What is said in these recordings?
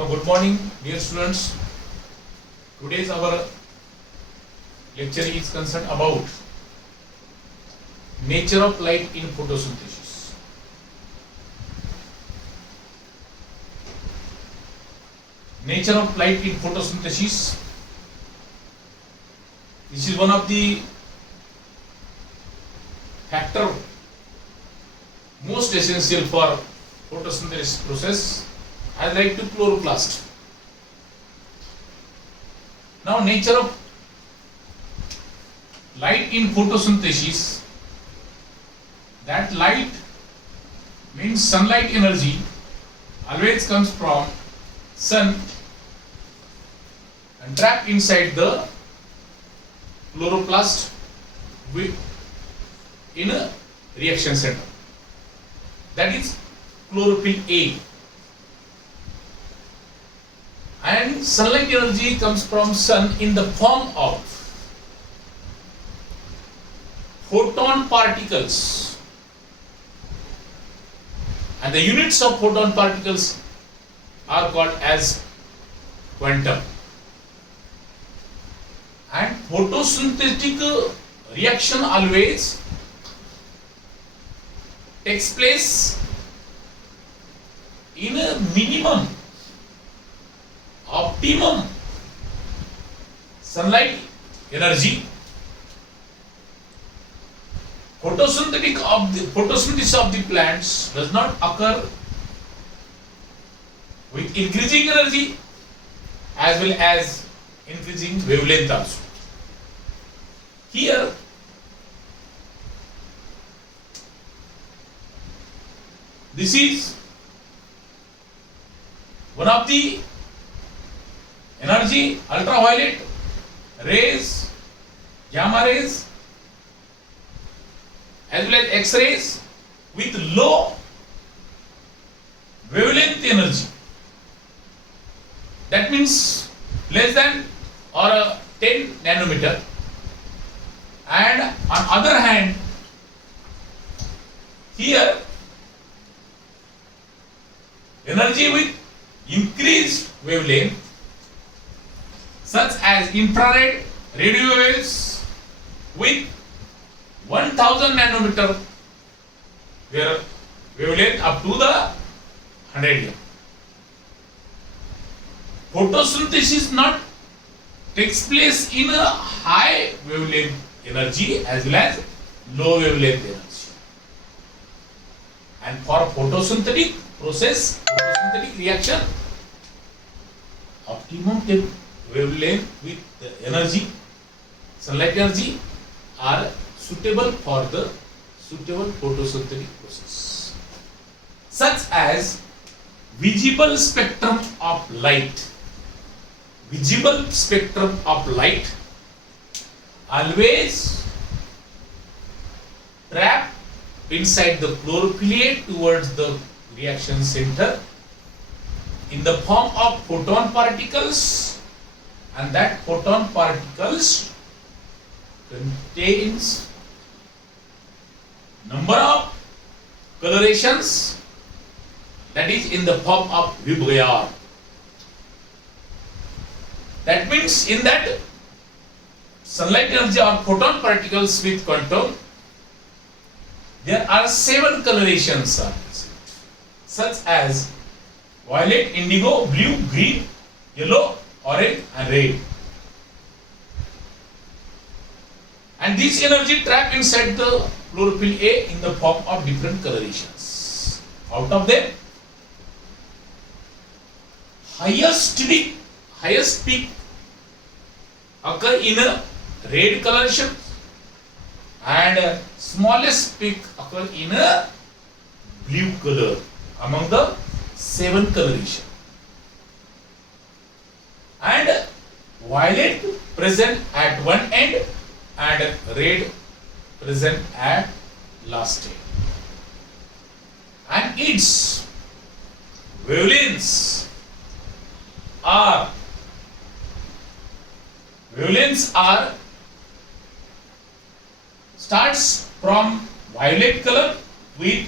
Now, good morning, dear students. Today's our lecture is concerned about nature of light in photosynthesis. Nature of light in photosynthesis. This is one of the factor most essential for photosynthesis process. I like to chloroplast. Now, nature of light in photosynthesis. That light means sunlight energy always comes from sun and trapped inside the chloroplast in a reaction center. That is chlorophyll A. And sunlight energy comes from sun in the form of photon particles, and the units of photon particles are called as quantum. And photosynthetic reaction always takes place in a minimum optimum sunlight energy. Photosynthesis of the plants does not occur with increasing energy as well as increasing wavelength also. Here this is one of the energy ultraviolet rays, gamma rays, as well as X-rays with low wavelength energy. That means less than or 10 nanometer. And on other hand, here energy with increased wavelength such as infrared radio waves with 1000 nanometer where wavelength up to the 100 photosynthesis not takes place in a high wavelength energy as well as low wavelength energy. And for photosynthetic process, photosynthetic reaction, optimum wavelength with the energy, sunlight energy are suitable for the suitable photosynthetic process, such as visible spectrum of light. Visible spectrum of light always trap inside the chlorophyll A towards the reaction center in the form of photon particles, and that photon particles contains number of colorations, that is in the form of Vibgyor. That means in that sunlight energy or photon particles with quantum, there are 7 colorations are present, such as violet, indigo, blue, green, yellow, orange and red. And this energy trapped inside the chlorophyll A in the form of different colorations. Out of them, highest peak occur in a red coloration and smallest peak occur in a blue color among the 7 coloration. And violet present at one end and red present at last end. And its wavelengths are starts from violet color with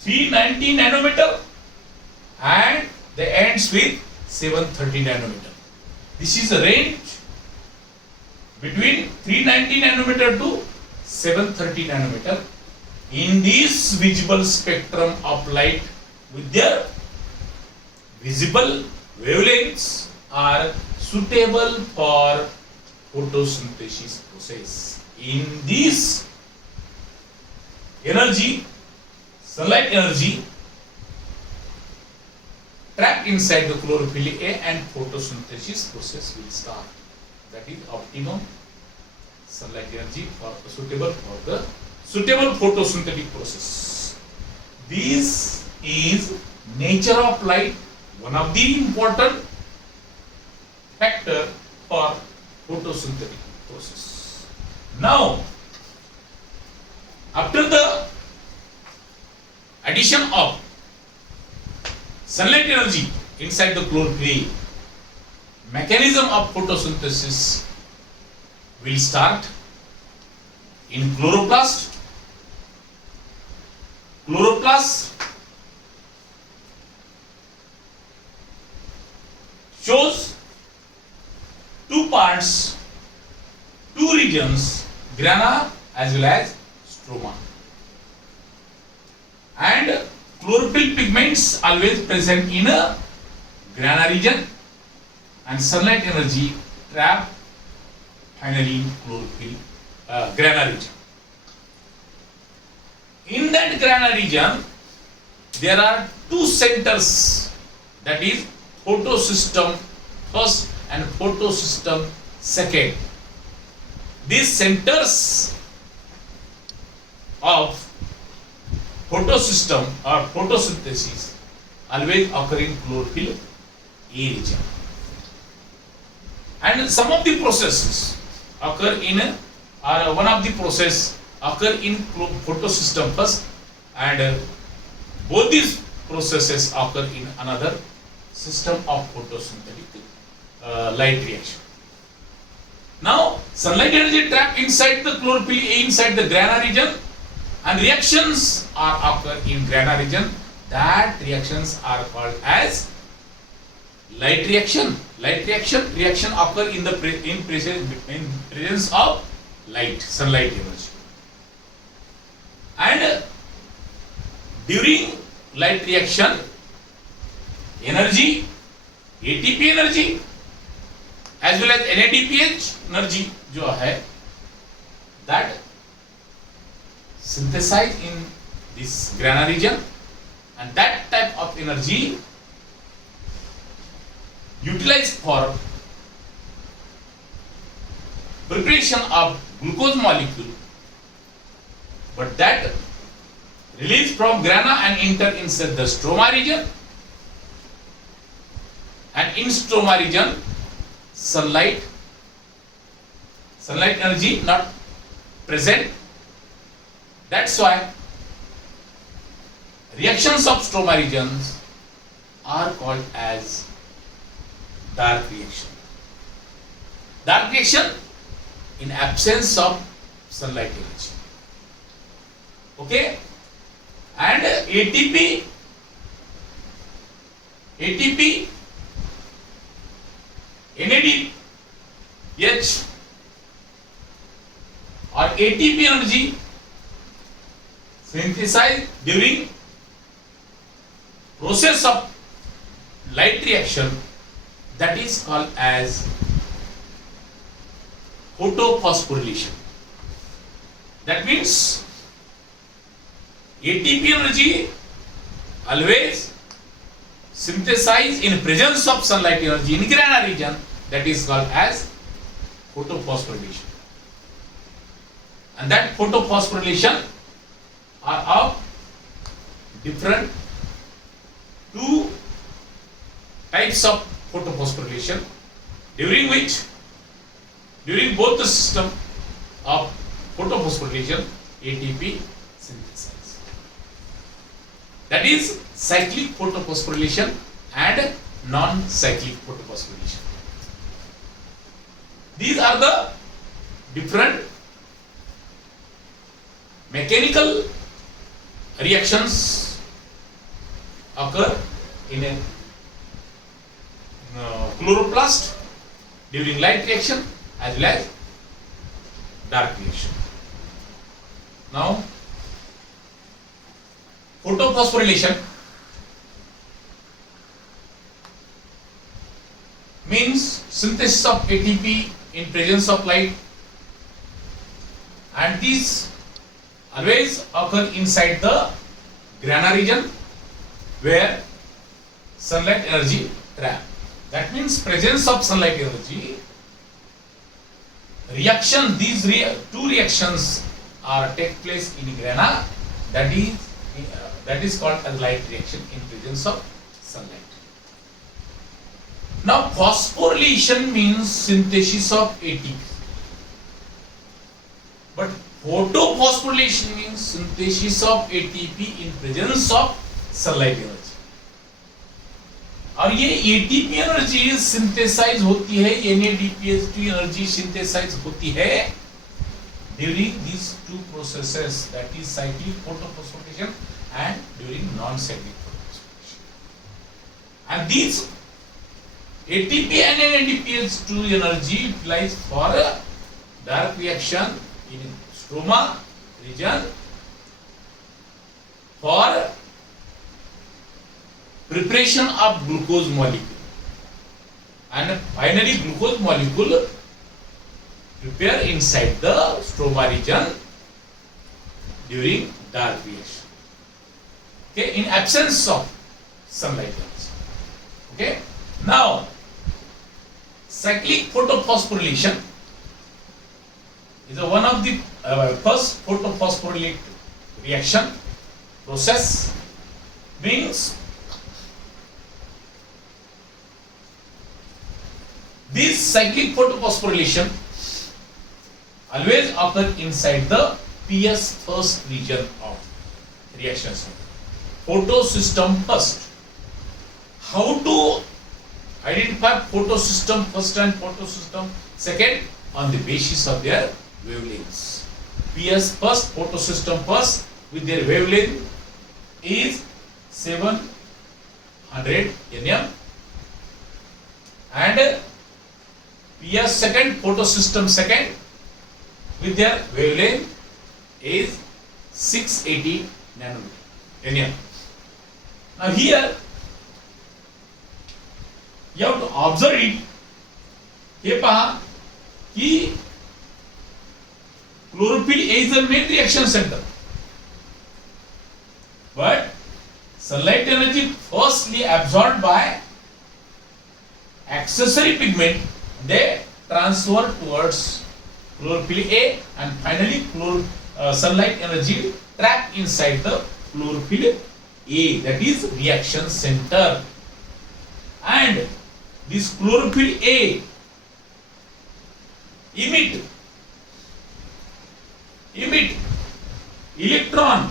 390 nanometer and they ends with 730 nanometer. This is a range between 390 nanometer to 730 nanometer. In this visible spectrum of light with their visible wavelengths are suitable for photosynthesis process. In this energy, sunlight energy trapped inside the chlorophyll A and photosynthesis process will start. That is optimum sunlight energy suitable for the suitable photosynthetic process. This is nature of light, one of the important factor for photosynthetic process. Now, after the addition of sunlight energy inside the chlorophyll, mechanism of photosynthesis will start in chloroplast. Chloroplast shows two parts, two regions, grana as well as stroma. And chlorophyll pigments always present in a grana region and sunlight energy trapped finally in chlorophyll grana region. In that grana region, there are two centers, that is photosystem first and photosystem second. These centers of photosystem or photosynthesis always occur in chlorophyll A region. And some of the processes occur in one of the process occur in photosystem first, and both these processes occur in another system of photosynthetic light reaction. Now, sunlight energy trapped inside the chlorophyll A inside the grana region, and reactions are occur in grana region. That reactions are called as light reaction. Light reaction occur in the presence of light, sunlight energy. And during light reaction, energy, ATP energy as well as NADPH energy जो है, that synthesized in this grana region, and that type of energy utilized for preparation of glucose molecule, but that released from grana and enter inside the stroma region, and in stroma region sunlight energy not present. That's why reactions of stroma regions are called as dark reaction. Dark reaction in absence of sunlight energy. Okay? And ATP, NADH or ATP energy synthesized during process of light reaction, that is called as photophosphorylation. That means ATP energy always synthesized in presence of sunlight energy in grana region, that is called as photophosphorylation. And that photophosphorylation are of different two types of photophosphorylation, during both the system of photophosphorylation ATP synthesized. That is cyclic photophosphorylation and non-cyclic photophosphorylation. These are the different mechanical reactions occur in chloroplast during light reaction as well as dark reaction. Now, photophosphorylation means synthesis of ATP in presence of light, and these always occur inside the grana region where sunlight energy trap. That means presence of sunlight energy reaction. These two reactions are take place in grana. That is called as light reaction in presence of sunlight. Now, phosphorylation means synthesis of ATP, but photophosphorylation means synthesis of ATP in presence of sunlight energy. और ये ATP energy synthesise होती है, NADPH2 energy synthesise होती है during these two processes, that is cyclic photophosphorylation and during non-cyclic photophosphorylation. And these ATP and NADPH2 energy utilized for dark reaction in stroma region for preparation of glucose molecule, and finally glucose molecule prepare inside the stroma region during dark reaction. Okay, in absence of sunlight. Okay, now cyclic photophosphorylation is one of the first photophosphorylic reaction process. Means this cyclic photophosphorylation always occur inside the PS first region of reaction center. Photosystem first. How to identify photosystem first and photosystem second? On the basis of their wavelengths. PS first, photosystem first with their wavelength is 700 nm, and PS second, photosystem second with their wavelength is 680 nm. Now here you have to observe it. हे पहा की chlorophyll A is the main reaction center, but sunlight energy firstly absorbed by accessory pigment, they transfer towards chlorophyll A, and finally sunlight energy trapped inside the chlorophyll A, that is reaction center. And this chlorophyll A emit electron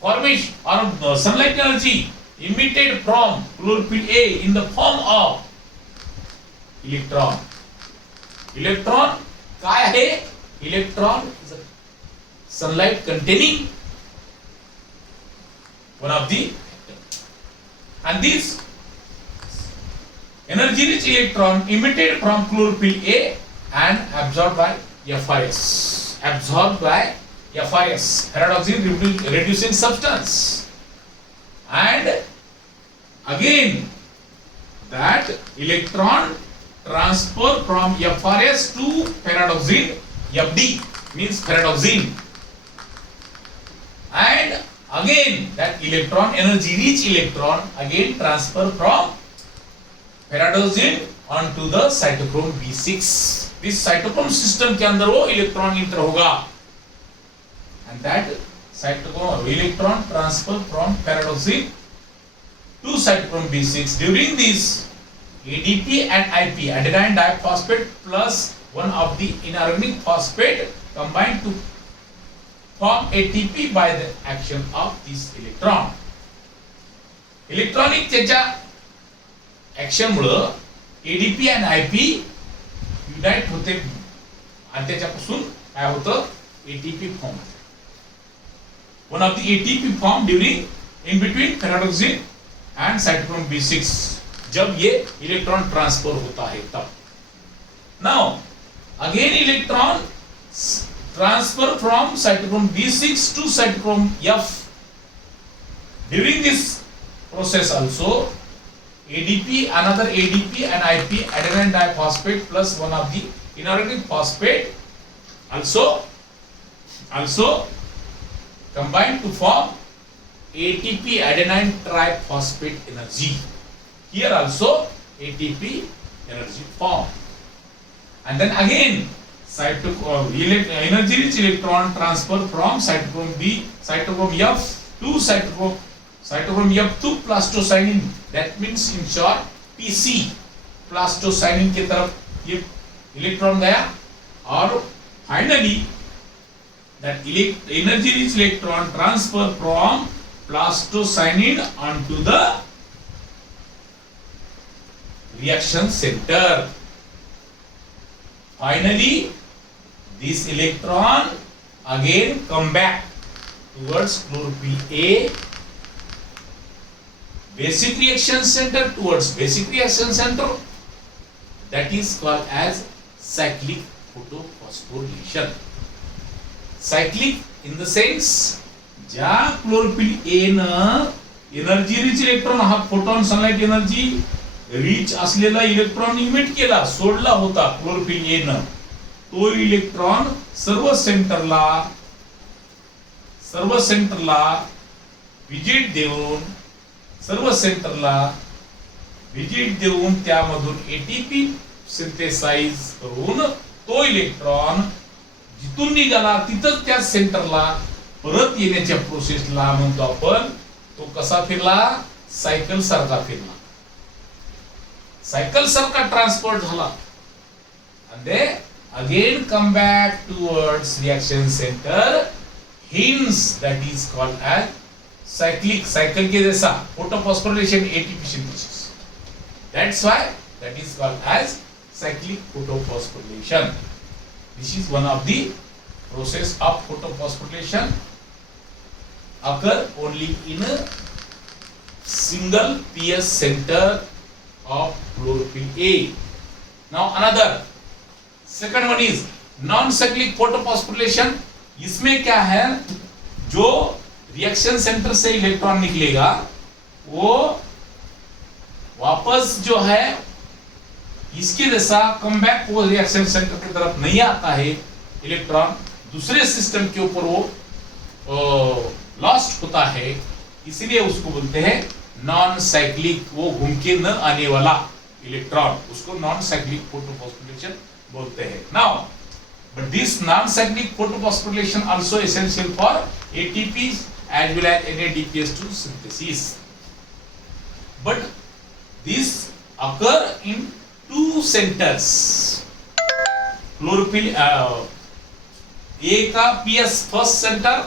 formation or sunlight energy emitted from chlorophyll A in the form of electron. Electron काय आहे? Electron is a sunlight containing one of the, and this energy rich electron emitted from chlorophyll A and absorbed by FRS. Absorbed by FRS, pyridoxine reducing substance, and again that electron transfer from FRS to pyridoxine, FD means pyridoxine, and again that electron, energy rich electron, again transfer from pyridoxine onto the cytochrome B6. इस cytochrome system के अंदर वो electron inter होगा, and that cytochrome electron transfer from pyridoxine to cytochrome B6. During this, ADP and IP, adenine diphosphate plus one of the inorganic phosphate, combine to form ATP by the action of this electron. Electronic त्याच्या action मुळे ADP and IP unite होते आणि त्याच्यापासून काय होतं, ATP form होते. one of the ATP formed during in between pyridoxine and cytochrome B6 जब ये इलेक्ट्रॉन ट्रांसफर होता है तब. Now again electron transfer from cytochrome B6 to cytochrome F. During this process also ADP, another ADP and IP, adenine diphosphate plus one of the inorganic phosphate also combine to form ATP adenine triphosphate energy. Here also ATP energy form. And then again energy rich electron transfer from cytochrome F to cytochrome F to plastocyanin. That means in short PC plastocyanin की तरफ ये electron गया और finally that energy rich electron transfer from plastocyanin onto the reaction center. Finally this electron again come back towards chlorophyll A, basic reaction center towards basic reaction center, that is called as cyclic photophosphorylation. Cyclic in the sense ज्या chlorophyll A न energy rich electron हा photon sunlight energy rich असलेला electron emit केला सोडला होता chlorophyll A न तो electron सर्व सेंटरला विजिट देऊन त्यामधून एटीपी सिंथेसाइज करून तो इलेक्ट्रॉन जिथून निघाला तिथंच त्या सेंटरला परत येण्याच्या प्रोसेसला म्हणतो आपण तो कसा फिरला सायकल सारखा फिरला सायकल सारखा ट्रान्सपोर्ट झाला and they again come back towards reaction center, hence that is called as cycle के जैसा photophosphorylation ATP synthesis. That's why that is called as cyclic photophosphorylation. This is one of the process of photophosphorylation occur only in a single PS center of chlorophyll A. Now another second one is non-cyclic photophosphorylation. इसमें क्या है जो reaction centre से electron निकलेगा वो वापस जो है इसके जैसा कम बैक वो रिएक्शन सेंटर की तरफ नहीं आता है इलेक्ट्रॉन दूसरे सिस्टम के ऊपर वो लॉस्ट होता है इसीलिए उसको बोलते हैं नॉन साइक्लिक वो घूम के न आने वाला इलेक्ट्रॉन उसको नॉन साइक्लिक फोटोफॉस्फोरिलेशन बोलते हैं. Now but this non cyclic photophosphorylation also essential for ATP as well as NADPH2 synthesis. But these occur in two centers. Chlorophyll A का PS first center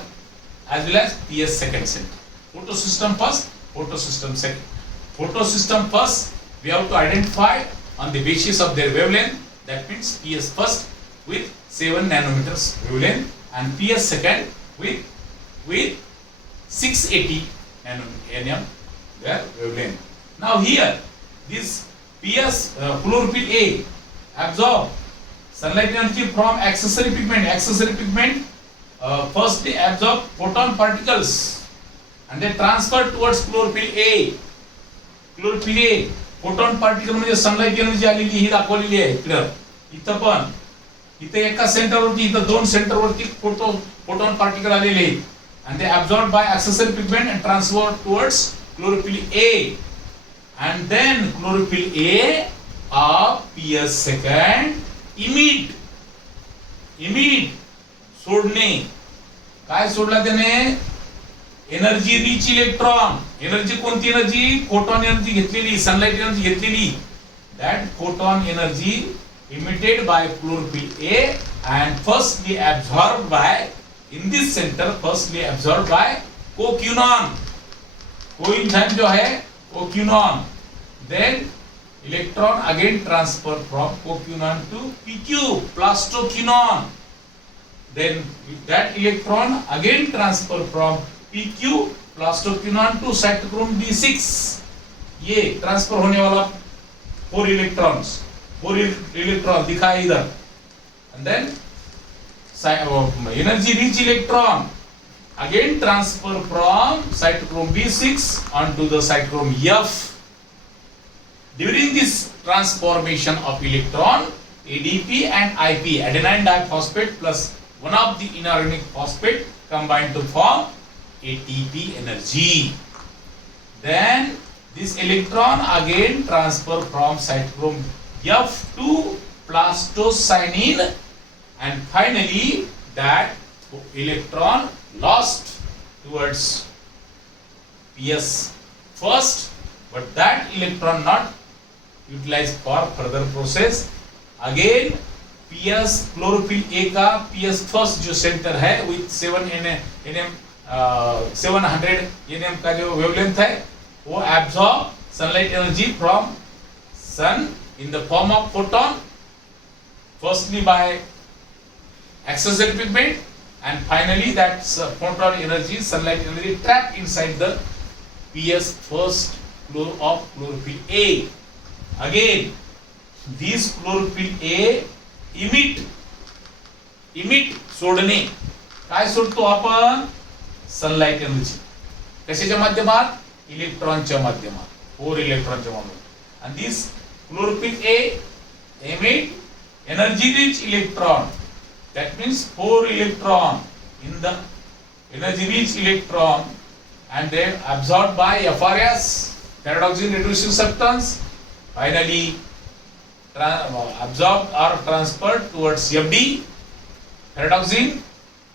as well as PS second center. Photosystem first, photosystem second. Photosystem first we have to identify on the basis of their wavelength. That means PS first with 7 nanometers wavelength and PS second with 680 nm their wavelength. Now here this PS chlorophyll A absorb sunlight energy from accessory pigment. Accessory pigment first they absorb photon particles and they transfer towards chlorophyll A. Chlorophyll A photon particle म्हणजे sunlight energy आलेली ही दाखवलेली आहे इथं पण इथं एका centre वरती इथं दोन सेंटर वरती photon particle आलेले आहेत and they absorbed by accessory pigment and transferred towards chlorophyll A and then chlorophyll A of PS second emit सोडणे काय सोडला त्याने एनर्जी रिच इलेक्ट्रॉन एनर्जी कोणती एनर्जी फोटॉन एनर्जी घेतलेली सनलाइट एनर्जी घेतलेली that photon energy emitted by chlorophyll A and firstly absorbed by in this center firstly absorbed by coquinone coenzyme जो है coquinone then electron again transfer from coquinone to PQ plastoquinone then that electron again transfer from PQ plastoquinone to cytochrome B6, ये transfer होने वाला 4 electron दिखा है इधर, and then energy rich electron again transfer from cytochrome B6 onto the cytochrome F. During this transformation of electron, ADP and IP, adenine diphosphate plus one of the inorganic phosphate, combine to form ATP energy. Then this electron again transfer from cytochrome F to plastocyanine, and finally that electron lost towards PS first, but that electron not utilized for further process. Again PS chlorophyll A का PS first जो centre है with 700 nm का जो wavelength है, वो absorb sunlight energy from sun in the form of photon, firstly by accessory pigment, and finally that photon energy, sunlight energy trapped inside the PS first of chlorophyll A. Again this chlorophyll A emit सोडणे, काय सोडतो आपण? Sunlight energy. कशाच्या माध्यमात? इलेक्ट्रॉनच्या माध्यमात, 4 इलेक्ट्रॉनच्या माध्यमात. and this chlorophyll A emit energy rich electron, that means 4 electron in the energy rich electron, and they absorbed by FRS, pyridoxine reducing substance, finally absorbed or transferred towards FD, pyridoxine.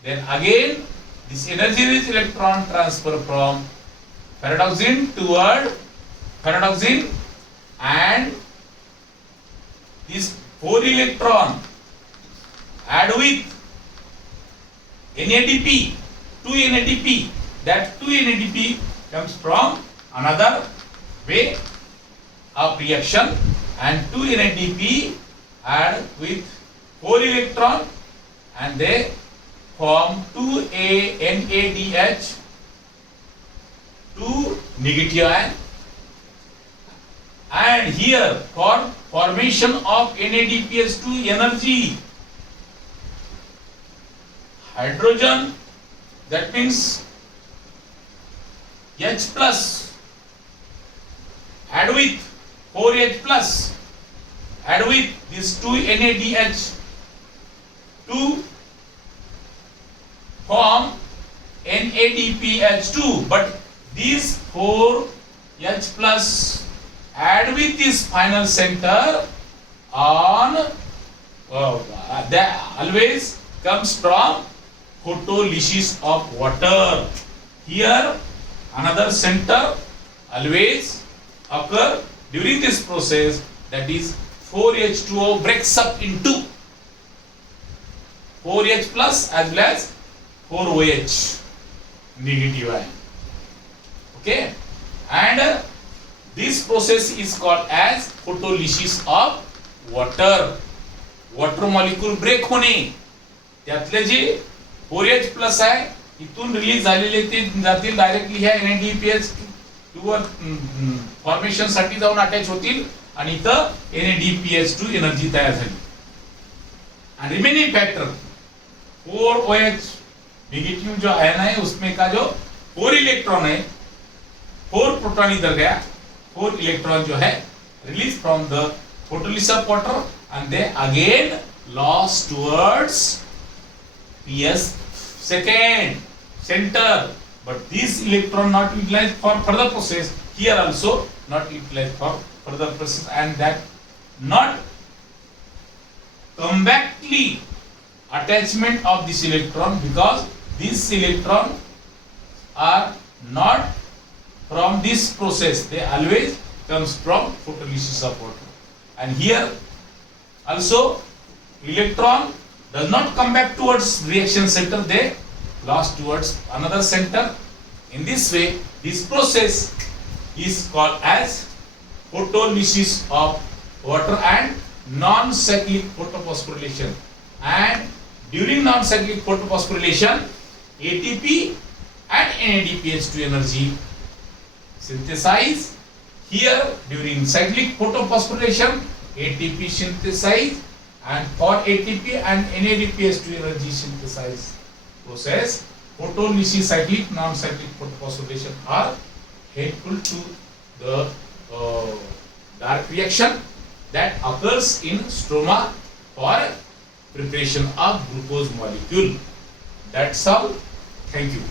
Then again this energy rich electron transfer from pyridoxine toward pyridoxine, and this 4 electron add with NADP, 2 NADP. That 2 NADP comes from another way of reaction, and 2 NADP add with 4 electron, and they form 2A NADH, 2 negative ion. And here for formation of NADPH2 energy, hydrogen, that means H plus add with 4H plus, add with this 2 NADH to form NADPH2, but these 4H plus add with this final center on that always comes from photolysis of water. Here another center always occur during this process, that is 4H2O breaks up into 4H plus as well as 4OH negative ion. Okay, and this process is called as photolysis of water. Water molecule break होणे, त्यातले जे 4H plus आहे इथून release झालेले ते जातील directly ह्या NADPH वर formation साठी जाऊन अटॅच होतील, आणि इथं NADPH2 एनर्जी तयार झाली. and remaining factor 4OH negative जो आयन है उसमें का जो 4 इलेक्ट्रॉन है, 4 प्रोटॉन इधर गया, 4 इलेक्ट्रॉन जो है release from the photolysis of water, and they again lost towards PS second center, but this electron not utilized for further process, here also not utilized for further process, and that not compactly attachment of this electron, because these electron are not from this process, they always comes from photolysis of water. And here also electron does not come back towards reaction center, they lost towards another center. In this way this process is called as photolysis of water and non-cyclic photophosphorylation. And during non-cyclic photophosphorylation, ATP and NADPH2 energy synthesize. Here during cyclic photophosphorylation, ATP synthesize, and for ATP and NADPH2 energy synthesize process, photolysis-cyclic, non-cyclic photophosphorylation are helpful to the dark reaction that occurs in stroma for preparation of glucose molecule. That's all. Thank you.